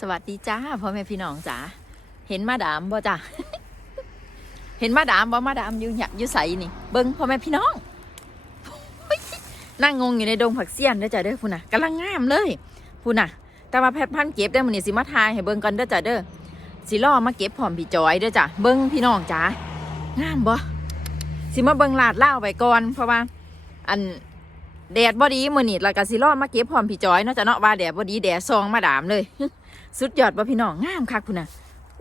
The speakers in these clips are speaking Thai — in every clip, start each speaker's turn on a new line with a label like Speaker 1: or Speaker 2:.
Speaker 1: สวัสดีจ้าพ่อแม่พี่น้องจ๋าเห็นมาดามบ่จ้าเห็นมาดามบ่มาดามอยู่หยักอยู่ใสนี่เบิ้งพ่อแม่พี่น้องนั่งงงอยู่ในดงผักเสี้ยนเด้อจ้าเด้อพูน่ะกำลังงามเลยพูน่ะ แต่ว่าแพทพันเก็บได้มื้อนี้สิมาทายให้เบิ่งกันเด้อจ้าเด้อสิล่อมาเก็บพร้อมพี่จอยเด้อจ้าเบิ่งพี่น้องจ๋างามบ่สิมาเบิ่งลาดเล่าไปก่อนเพราะว่า อันแดดบ่ดีมื้อนี้แล้วก็สิล่อมาเก็บพร้อมพี่จอยเนาะจ้ะเนาะว่าแดดบ่ดีแดดซองมาดามเลย สุดยอดบ่พี่น้องงามคักคุณน่ะ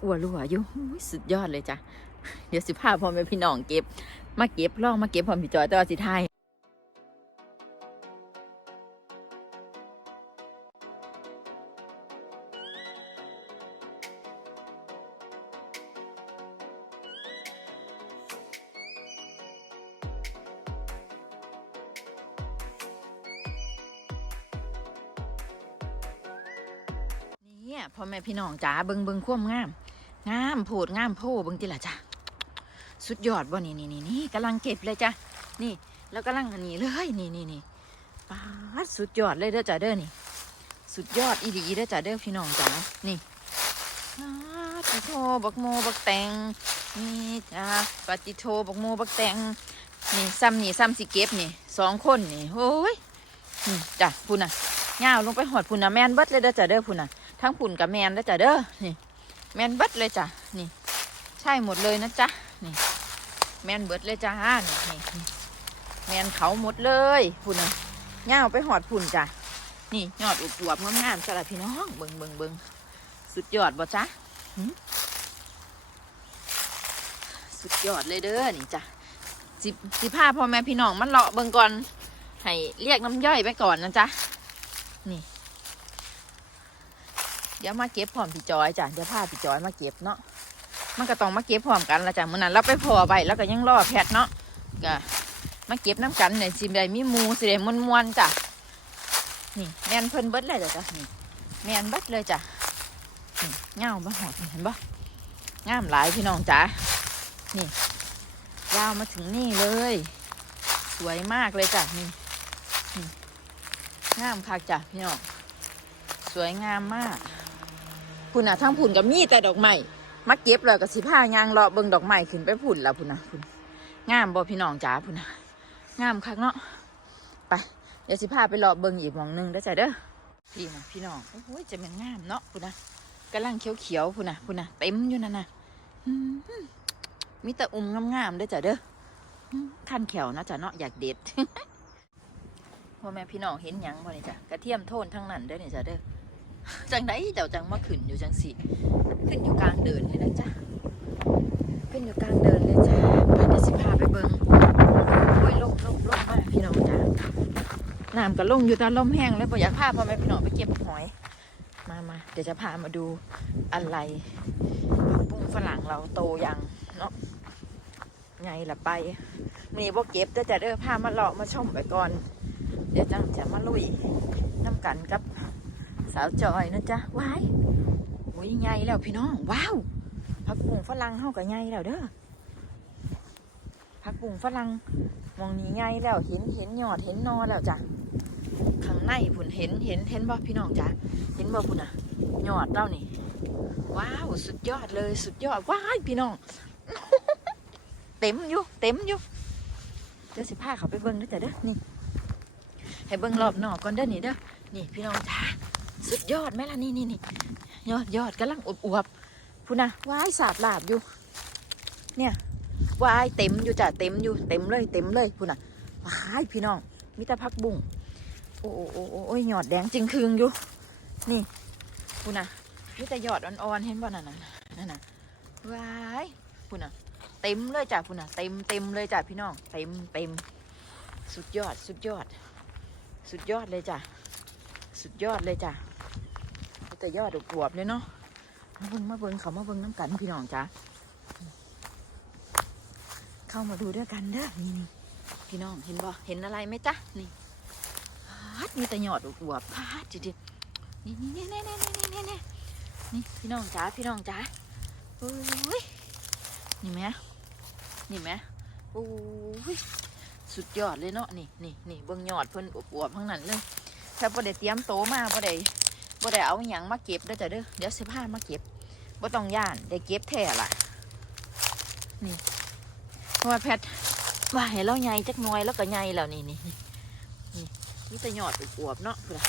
Speaker 1: อ้วนรัวอยู่สุดยอดเลยจ้ะเดี๋ยวสิพาพ่อแม่พี่น้องเก็บ มาเก็บลองมาเก็บพร้อมพี่จอยแต่ว่าสิทาย องจ๋าเบิงเบิงความงาม งามโพดงามโพเบิงติละจ้ะสุดยอดบ่นี่นี่นี่นี่กำลังเก็บเลยจ้ะนี่ แล้วกำลังอันนี้เลยนี่นี่นี่ปาสุดยอดเลยเด้อจ้ะเด้อนี่ สุดยอดอีหลีเด้อจ้ะเด้อพี่น้องจ๋านี่ปาดปฏิโทบักโมบักแตงนี่จ้าปฏิโทบักโมบักแตงนี่ซ้ำนี่ซ้ำสิเก็บนี่สองคนนี่โอ้ยจ้ะพุ่นน่ะยาวลงไปหอดพุ่นน่ะแมนเบิดเลยเด้อจ้ะเด้อพุ่นน่ะ ทั้งผุ่นกับแมนแล้วจ้ะเด้อนี่ แมนเบิดเลยจ้ะนี่ ใช่หมดเลยนะจ๊ะนี่ แมนเบิดเลยจ้านี่นี่นี่แมนเขาหมดเลยพุ่นน่ะย่าไปหอดพุ่นจ้ะนี่ยอดอุบอวบงามๆจ้ะล่ะพี่น้องเบิงเบิงเบิงสุดยอดบ่จ๊ะสุดยอดเลยเด้อนี่จ้ะสิสิพาพ่อแม่พี่น้องมันเลาะเบิงก่อนให้เรียกน้ำย่อยไปก่อนนะจ๊ะนี่ เดี๋ยวมาเก็บพร้อมพี่จอยจ้ะเดี๋ยวพาพี่จอยมาเก็บเนาะมันก็ต้องมาเก็บพร้อมกันละจ้ะเมื่อนั้นเราไปพอไปแล้วก็ยังรอแพทเนาะก็มาเก็บน้ำกันเนี่ยสิได้มีมูสิได้มวนมวนๆจ้ะนี่แมนเพิ่นเบิดเลยจ้ะนี่แมนเบิดเลยจ้ะนี่เงาบ่หอดเห็นบ่งามหลายพี่น้องจ้ะนี่ยาวมาถึงนี่เลย สวยมากเลยจ้ะนี่นี่งามคักจ้ะพี่น้องสวยงามมาก พุ่นน่ะทั้งพุ่นกับมีแต่ดอกไม้มาเก็บเลยกับสิผ้ายางเลาะเบิ่งดอกไม้ขึ้นไปพุ่นแล้วพุ่นน่ะพุ่นงามบ่พี่น้องจ๋าพุ่นน่ะงามคักเนาะไปเดี๋ยวสิพาไปเลาะเบิ่งอีกหมองหนึงได้จ้ะเด้อพี่นะพี่น้องโอ้ยจะเป็นงามเนาะพุ่นน่ะกำลังเขียวๆพุ่นน่ะพุ่นน่ะเต็มอยู่นั่นน่ะมีแต่อุ้มงามๆเด้จ้ะเด้อขั้นแขวนะจ้ะเนาะอยากเด็ดพ่อแม่พี่น้องเห็นยังบ่นี่จ้ะกระเทียมโทนทั้งนั้นเด้อนี่จ้ะเด้อ จังไดเจ้าจังมาขึ้นอยู่จังสิขึ้นอยู่กลางเดินเลยนะจ้ะขึ้นอยู่กลางเดินเลยจ้ะไปเดี๋ยวสิพาไปเบิ่งโอ้ยลมลมลมมากพี่น้องจ้ะน้ำก็ลงอยู่แตาลมแห้งแล้วบ่อยากพาพ่อแม่พี่น้องไปเก็บหอย มามาเดี๋ยวจะพามาดูอะไรผักบุ้งฝรั่งเราโตยังเนาะไงล่ะไปมีบ่เก็บแต่จะเด้อพามาเลาะมาชมไปก่อน เดี๋ยวจังจะมาลุยน้ำกันกับ สาวจอยนะจ๊ะว้ายโอ้ยใหญ่แล้วพี่น้องว้าวผักบุ้งฝรั่งเฮาก็ใหญ่แล้วเด้อผักบุ้งฝรั่งมองนี้ใหญ่แล้วเห็นเห็นยอดเห็นนอแล้วจ้ะข้างในผุนเห็นเห็นเห็นบ่พี่น้องจ้ะเห็นบ่พุ่นอะยอดเต้านี่ว้าวสุดยอดเลยสุดยอดว้ายพี่น้อง เต็มอยู่เต็มอยู่เดี๋ยวสิพาเขาไปเบิ่งด้อจ้ะเด้อนี่ให้เบิ่งรอบนอกก่อนเด้อนี่เด้อนี่พี่น้องจ้า สุดยอดไหมล่ะนี่นี่นี่ยอดยอดกำลังอวบอวบพูนะวายสาบหลาบอยู่ เนี่ยวายเต็มอยู่จ้ะเต็มอยู่เต็มเลย เต็มเลยพูนะว้ายพี่น้องมีแต่พักบุ้งโอ้โอ้โอ้โอ้ยยอดแดงจริงคืงอยู่ นี่พูนะมีแต่ยอดอ่อนๆเห็นบ่นั่นน่ะนั่นน่ะวายพูนะเต็มเลยจ้ะพูนะเต็มเต็มเลยจ้ะพี่น้องเต็มเต็มสุดยอดสุดยอด สุดยอดเลยจ้ะสุดยอดเลยจ้ะ แต่ยอดอวบเลยเนาะมาเบิ่งมาเบิ่งเขามาเบิ่งน้ำกันพี่น้องจ้ะเข้ามาดูด้วยกันเด้อนี่นี่พี่น้องเห็นบ่เห็นอะไรไหมจ๊ะนี่พาดมีแต่ยอดอวบพาดจิๆนี่นี่นี่นี่นี่นี่นี่นี่นี่พี่น้องจ้าพี่น้องจ้าโอ้ยนี่ไหมนี่ไหมโอ้ยสุดยอดเลยเนาะนี่นี่นี่เบิ่งยอดเพิ่นอวบๆทั้งนั้นเลยถ้าบ่ได้เตรียมโตมาบ่ได้ บ่ได้เอาหยังมาเก็บเด้อจ้ะเด้อเดี๋ยวสิพามาเก็บบ่ต้องย่านได้เก็บแท้ล่ะนี่เพราะว่าแพทว่าให้เราใหญ่จักหน่อยแล้วก็ใหญ่แล้วนี่นี่นี่นี่มีแต่ยอดอวบเนาะพุ่นน่ะ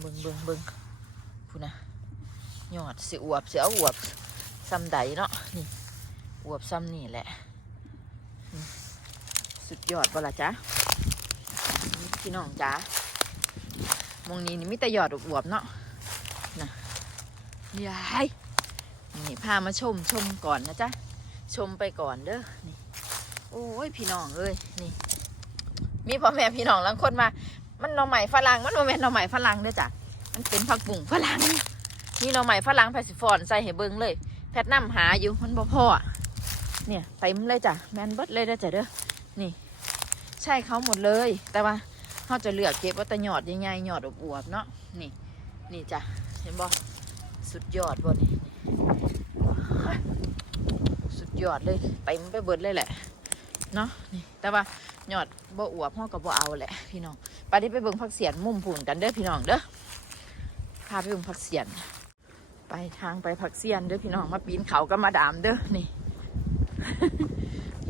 Speaker 1: เบิ่งเบิ่งเบิ่งพุ่นน่ะยอดสิอวบสิเอาอวบซ้ำใดเนาะนี่อวบซ้ำนี่แหละ สุดยอดบ่ล่ะจ๊ะ พี่น้องจ๋ามองนี้นี่มีแต่หยอดอวบๆเนาะนะยายนี่พามาชมชมก่อนนะจ๊ะชมไปก่อนเด้อนี่โอ้ยพี่น้องเอ้ยนี่ มีพ่อแม่พี่น้องลังคนมา มันหน่อใหม่ฝรั่งมันโมเมนหน่อใหม่ฝรั่งเด้อจ้ะมันเป็นผักบุ้งฝรั่งนี่หน่อใหม่ฝรั่งแพสิฟอนใส่ให้เบิ้งเลย แพทน้ำหาอยู่มันบ่พออะเนี่ยเต็มเลยจ้ะแมนเบิดเลยเด้อจ้ะเด้อนี่ ใช่เขาหมดเลยแต่ว่า เขาจะเลือกเก็บว่าแต่หยอดใหญ่ๆหยอดอวบๆเนาะนี่ นี่จ้ะเห็นบ่สุดยอดบ่นี่นี่สุดยอดเลยไปมันไปเบิดเลยแหละเนาะนี่แต่ว่าหยอดบ่อวบห้อกับบ่เอาแหละพี่น้องไปที่ไปเบิ่งผักเสียนมุมผุนกันเด้อพี่น้องเด้อพาไปเบิ่งผักเสียน ไปทางไปผักเสียนเด้อพี่น้องมาปีนเขาก็มาดามเด้อนี่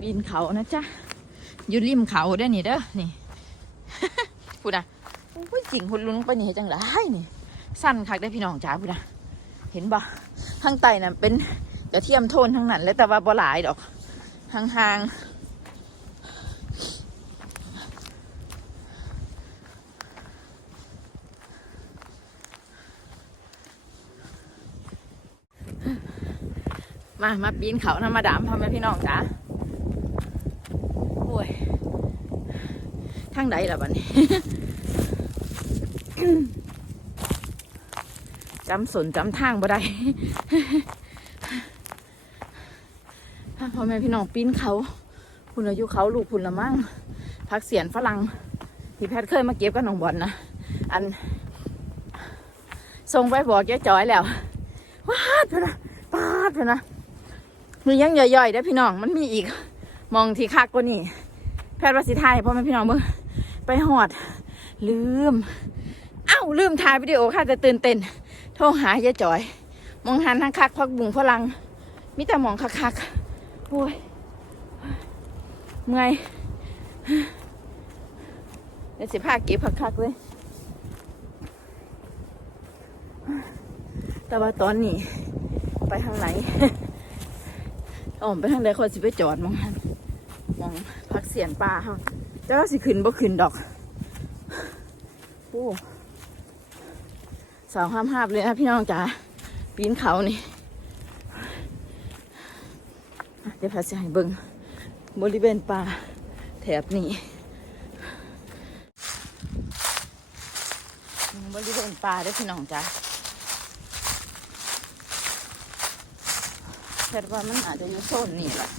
Speaker 1: ปีนเขานะจ๊ะอยู่ริมเขาเด้อนี่เด้อนี่ พูดนะโอ้ยจริงคุณลุงไปนี่เฮ็ดจังไรนี่ สั้นคักได้พี่น้องจ๋าพูดนะเห็นบ่ข้างใต้น่ะเป็นกระเทียมโทนทั้งนั้นเลยแต่ว่าบ่หลายดอกห่างๆมา มาปีนเขานะมาดามพ่อแม่พี่น้องจ๋าโอ้ย ทางใดล่ะบัดนี้จำสนจำทางบ่ได้พ่อแม่พี่น้องปีนเขาคุณอายุเขาลูกคุณละมั่งพักเสียนฝรั่งที่แพทย์เคยมาเก็บกับน้องบอลนะอันส่งไปบอกแกจอยแล้วว้าดเพนนะปาดเพนนะมียังย่อยๆได้พี่น้องมันมีอีก มองที่คักกว่านี่แพทย์วสิทายพ่อแม่พี่น้องเบิ่ง ไปหอด ลืม เอ้าลืมถ่ายวิดีโอค่ะจะตื่นเต้นโทรหายายจอย มองหันทางคักพักบุงพลังมีแต่มองคักคักๆโอ้ยเมื่อยเดี๋ยวสิพาเก็บพักคักๆเลยแต่ว่าตอนนี้ ไปทางไหนอ๋อมไปทางใดคนสิไปจอดมองหันมองพักเสียนป่าเขา จ้าสิขึ้นบ่ขึ้นดอกโอ้สาวห้ามห้าบเลยนะพี่น้องจ๋าปีนเขานี่ เดี๋ยวพาสิให้เบิ่งบริเวณป่าแถบนี้บริเวณป่าด้อพี่น้องจ๋าแต่ว่ามันอาจจะอยู่โซนนี้แหละ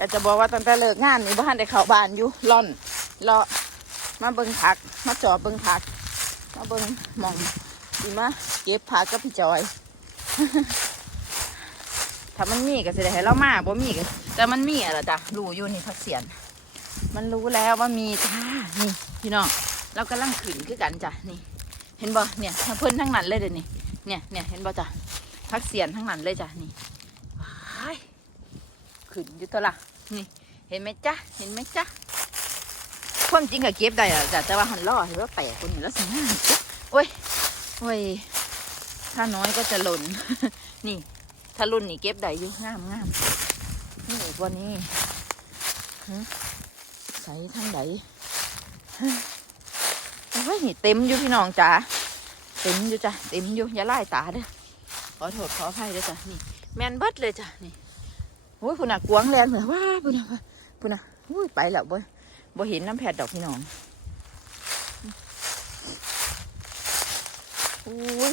Speaker 1: อยากจะบอกว่าตั้งแต่เลิกงานนี่บ้านได้เข้าบ้านอยู่ร่อนเลาะมาเบิ่งผัก มาจอบเบิ่งผัก มาเบิ่งหมองดีมาเก็บผักกับพี่จอย ถ้ามันมีก็สิได้ให้เรามาบ่มีก็แต่มันมีอะล่ะจ้ะรู้อยู่นี่พักเสียน มันรู้แล้วว่ามีจ้านี่พี่น้องเรากำลังขึ้นคือกันจ้ะนี่ เห็นบ่เนี่ยเพิ่นทั้งนั้นเลยเดี๋ยวนี้เนี่ยเนี่ยเห็นบ่จ้ะพักเสียนทั้งนั้นเลยจ้ะนี่ว้ายขึ้นอยู่ตัวละ นี่ เห็นไหมจ๊ะ เห็นไหมจ๊ะความจริงก็เก็บได้อะจ้ะแต่ว่าหันล่อเห็นว่าแตกคนอยู่แล้วสิงาโอ้ยโอ้ยถ้าน้อยก็จะหล่น นี่ ถ้ารุ่นนี่เก็บได้อยู่งามงามนี่วันนี้ใส่ทั้งไหนฮะโอ้ยนี่เต็มอยู่พี่น้องจ๋าเต็มอยู่จ้ะเต็มอยู่อย่าไล่ตาเด้อขอโทษขออภัยเด้อจ้ะนี่ แมนเบิดเลยจ้ะนี่ โอ้ยพุ่นน่ะกวงแลนเหมือนว้าพุ่นน่ะพุ่นน่ะอุ้ยไปแล้วบ่บ่เห็นน้ำแผดดอกพี่น้องโอ้ย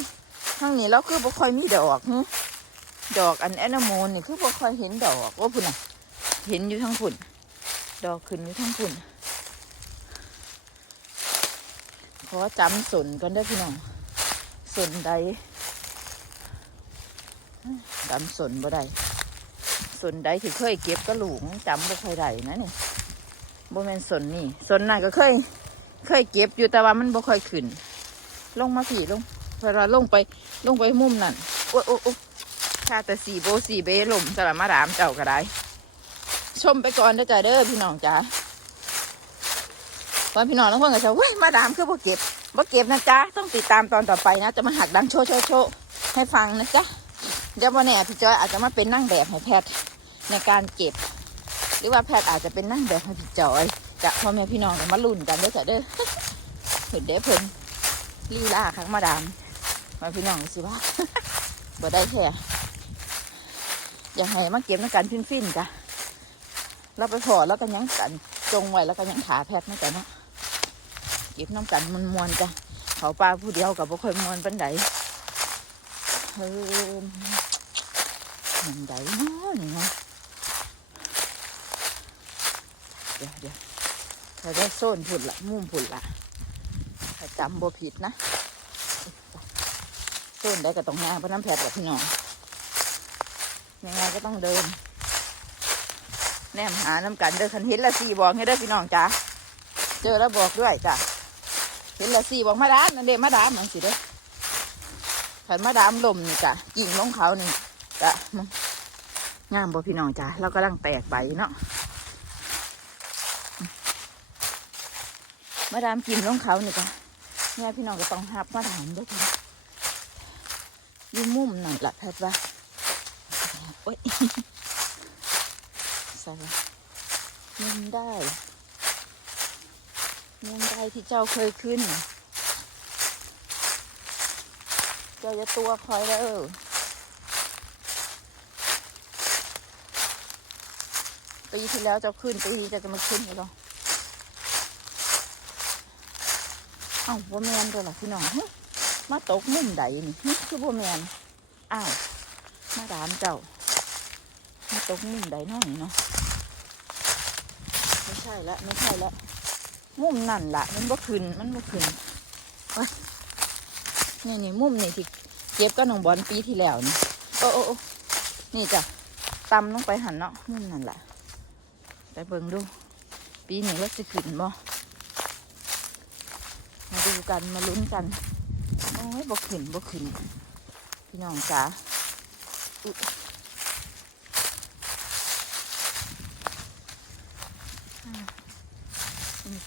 Speaker 1: ทางนี้เราคือบ่ค่อยมีดอกหึดอกอันแอนโมนนี่คือบ่ค่อยเห็นดอกว่าพุ่นน่ะ เห็นอยู่ทั้งพุ่น ดอกขึ้นอยู่ทั้งพุ่นขอจำสนกันได้พี่น้องส่วนใดดำส่วนบ่ได้ ส่วนใดที่เคยเก็บก็หลูงจำบ่ค่อยได้นะนี่บ่แม่นส่วนนี่ส่วนนั้นก็เคย เคยเก็บอยู่แต่ว่ามันบ่ค่อยขึ้น ลงมาผีลงเวลาลงไปลงไปมุมนั่นโอ้โอ้โอ้ค่าแต่สี่โบสี่เบลมสลับมาดามเจ้าก็ได้ ชมไปก่อนเด้อจ้าเด้อพี่น้องจ้าตอนพี่น้องทุกคนก็จะว้ยมาดามคือบ่เก็บบ่เก็บนะจ๊ะต้องติดตามตอนต่อไปนะ จะมาหักดังโชว์โชว์โชว์ให้ฟังนะจ๊ะ เดี๋ยววันนี้พี่จอยอาจจะมาเป็นนั่งแบบให้แพทย์ในการเก็บ หรือว่าแพทย์อาจจะเป็นนั่งแบบให้พี่จอยจะพ่อแม่พี่น้องมาลุ้นกันด้อจ้าเด้อเห็นเด้เพิ่นลีลาครั้งมาดามมาพี่น้องสิว่าบ่ได้แค่อยากให้มาเก็บน้ำกันฟินๆจ้ะเราไปพอแล้วก็ยังกันจงไว้แล้วก็ยังขาแพทย์นะจ๊ะเนาะเก็บน้ำกันมันมวนๆจ้ะเขาปลาผู้เดียวกับบ่ค่อยมวนปันใดเฮ้ย มันใดเนาะนี่เนาะเดี๋ยวเดี๋ยวเราได้โซนผุดละมุมผุดละถ้าจำบ่ผิดนะโซนได้ก็ต้องงานเพราะน้ำแพทย์กับพี่น้องยังไงก็ต้องเดิน แนมหาน้ำกันเด้อคันเห็นละสี่บอกให้เด้อพี่น้องจ้าเจอแล้วบอกด้วยจ้ะเห็นละสี่บอกมาดามนั่นเด้มาดามนั่นสิเด้อขันมาดามลมนี่จ้ะกิ่งลงเขานี่ จ้ะมันงามบ่พี่น้องจ้าเรากำลังแตกใบเนาะมาดามกิ่งลงเขานี่จ้ะเนี่ยพี่น้องก็ต้องหับมาดามด้วยจ้ะยู่มุมนั่นละแพทย์ว่าโอ๊ยใส่ละเงินได้เงินได้ที่เจ้าเคยขึ้น เจ้าจะตัวคอยแล้ว ปีที่แล้วจ้าขึ้นปีนี้จะจะมาขึ้นอยู่หรอเอ้าบ่แมนตัวหรอพี่น้องมาตกมุมใดนี่หึคือบ่แมนอ้าวมาถามเจ้ามาตกมุมใดน้องนี่เนาะไม่ใช่ละไม่ใช่ละมุมนั่นละมันบ่ขึ้นมันบ่ขึ้นนี่นี่มุมนี่ที่เก็บก็น้องบอลปีที่แล้วนี่โอ้โอ้นี่จ้ะตำลงไปหันเนาะมุมนั่นแหละ เบิ่งดู ปีนี้ว่าจะขึ้นบ่มาดูกันมาลุ้นกันโอ้ยบ่ขึ้นบ่ขึ้นพี่น้องจ๋า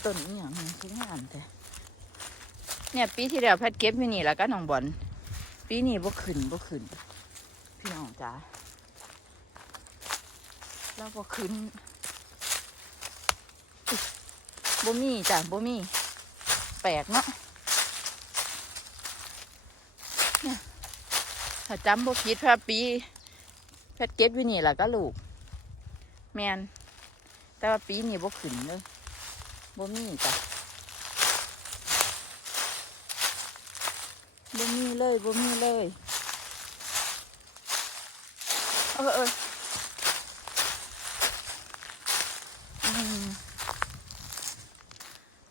Speaker 1: ต้นนี่อย่างนี้คืองามแต่เนี่ยปีที่แล้วแพทเก็บอยู่นี่แล้วก็น้องบอลปีนี้บ่ขึ้นบ่ขึ้น พี่น้องจ๋าแล้วบ่ขึ้น บ่มีจ้ะบ่มี แปลกเนาะเนี่ยถ้าจำบ่ผิดพระปีแพทเก็บอยู่นี่แล้วก็ลูก แมนแต่ว่าปีนี้บ่ขึ้นเลยบ่มีจ้ะบ่มีเลยบ่มีเลย เออเออ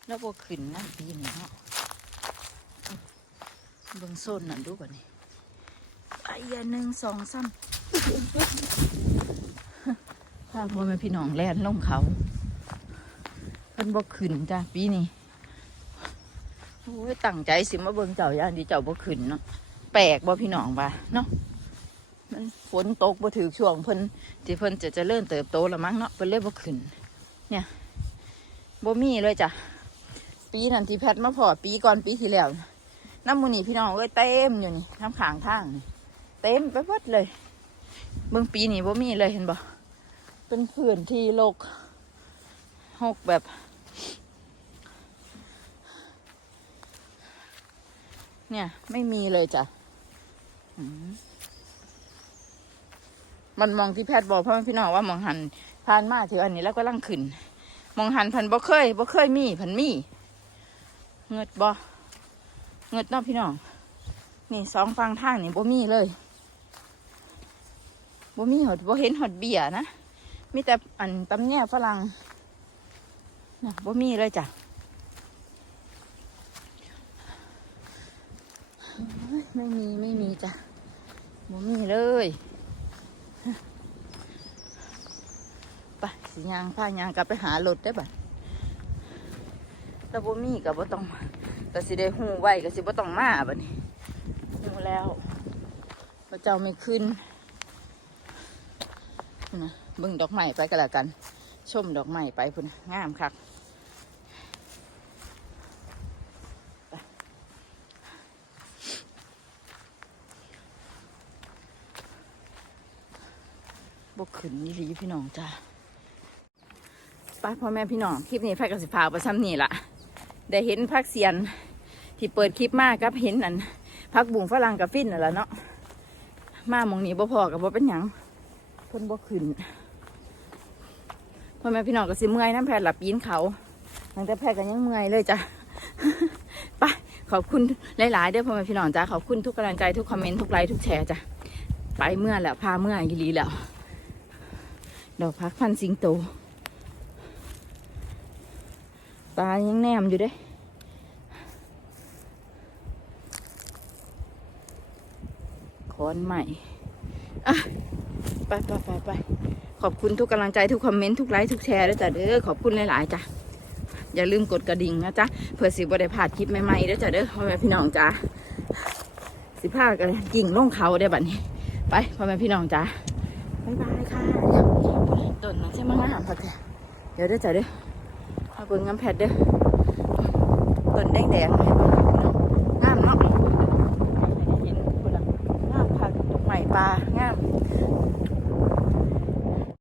Speaker 1: ม แล้วบ่ขึ้นนะปีนี้เนาะเบิ่งโซนนั่นดูก่อนนี่ไอ้ยาหนึ่งสองสามพาพ่อแม่พี่น้องแล่นลงเขาเพิ่นบ่ขึ้นจ้ะปีนี้โอ้ยตั้งใจสิมาเบิ่งเจ้าย่านดีเจ้าบ่ขึ้นเนาะแปลกบ่พี่น้องว่าเนาะมันฝนตกบ่ถือช่วงเพิ่นที่เพิ่นจะเจริญเติบโตล้วมั้งเนาะเพิ่นเลยบ่ขึ้น เนี่ยบ่มีเลยจ้ะ ปีนั้นที่แพทย์มาพอปีก่อนปีที่แล้วน้ำมูนี่พี่น้องเอ้ยเต็มอยู่นี่น้ำขางทางนี่เต็มไปหมดเลยเบิ่งปีนี้บ่มีเลยเห็นบ่เป็นพื้นที่โลกหกแบบ เนี่ย ไม่มีเลยจ้ะมันมองที่แพทย์บอกเพ่อแม่พี่น้องว่ามองหันผ่านมาถืออันนี้แล้วก็ลังขึ้น มองหันพันบ่เคยบ่เคยมีพันมี เงิดบ่เงิดเนาะพี่น้อง นี่สองฟังทางนี่บ่มีเลยบ่มีหดบ่เห็นหดเบียนะ มีแต่อันตำแหน่ฝรั่งนะบ่มีเลยจ้ะไม่มีไม่มีจ้ะบ่มีเลยไปสิยางพายางกลับไปหารถได้อบ่ะแต่บ่มีกับบ่ต้องแต่สิได้หูไว้ก็สิบ่ต้องมาบัดนี้หูแล้วพระเจ้าไม่ขึ้นนะบิ่งดอกไม้ไปก็แล้วกัน ชมดอกไม้ไปพุ่นงามคักบกขึ้นนี่หลีพี่น้องจ้าไปพ่อแม่พี่น้อง คลิปนี้ไฟกับสิพาไปซ้ำนี่ละ ได้เห็นพักเสียนที่เปิดคลิปมากกับเห็นนั่นพักบุงฝรั่งกับฟินนั่นแหละเนาะมามองนี้บ่พอกับบ่เป็นหยังเพิ่นบ่ขึ้นพ่อแม่พี่น้องก็สิเมื่อยน้ำแพทย์หลับปีนเขาตั้งแต่แพทย์ก็ยังเมื่อยเลยจ้ะไปขอบคุณหลายๆเด้อพ่อแม่พี่น้องจ้าขอบคุณทุกกำลังใจทุกคอมเมนต์ทุกไลค์ทุกแชร์จ้ะไปเมื่อแล้วพาเมื่ออีหลีแล้วดอกพักพันสิงโต ตายังแนมอยู่เด้คอนใหม่อะไปไปไปไปขอบคุณทุกกำลังใจทุกคอมเมนต์ทุกไลค์ทุกแชร์ด้วยจ้ะเด้อขอบคุณหลายๆจ้ะอย่าลืมกดกระดิ่งนะจ๊ะเพื่อสิบได้พลาดคลิปใหม่ๆด้วยจ้ะเด้อพ่อแม่พี่น้องจ้ะสิพากันกิ่งลงเขาได้บัดนี้ ไปพ่อแม่พี่น้องจ้ะบ๊ายบายค่ะต้นนั้นใช่ไหมงามพักแท้เดี๋ยวด้อจ้ะเด้อ เบิ่งน้ำแพดเด้อต้นแดงแดง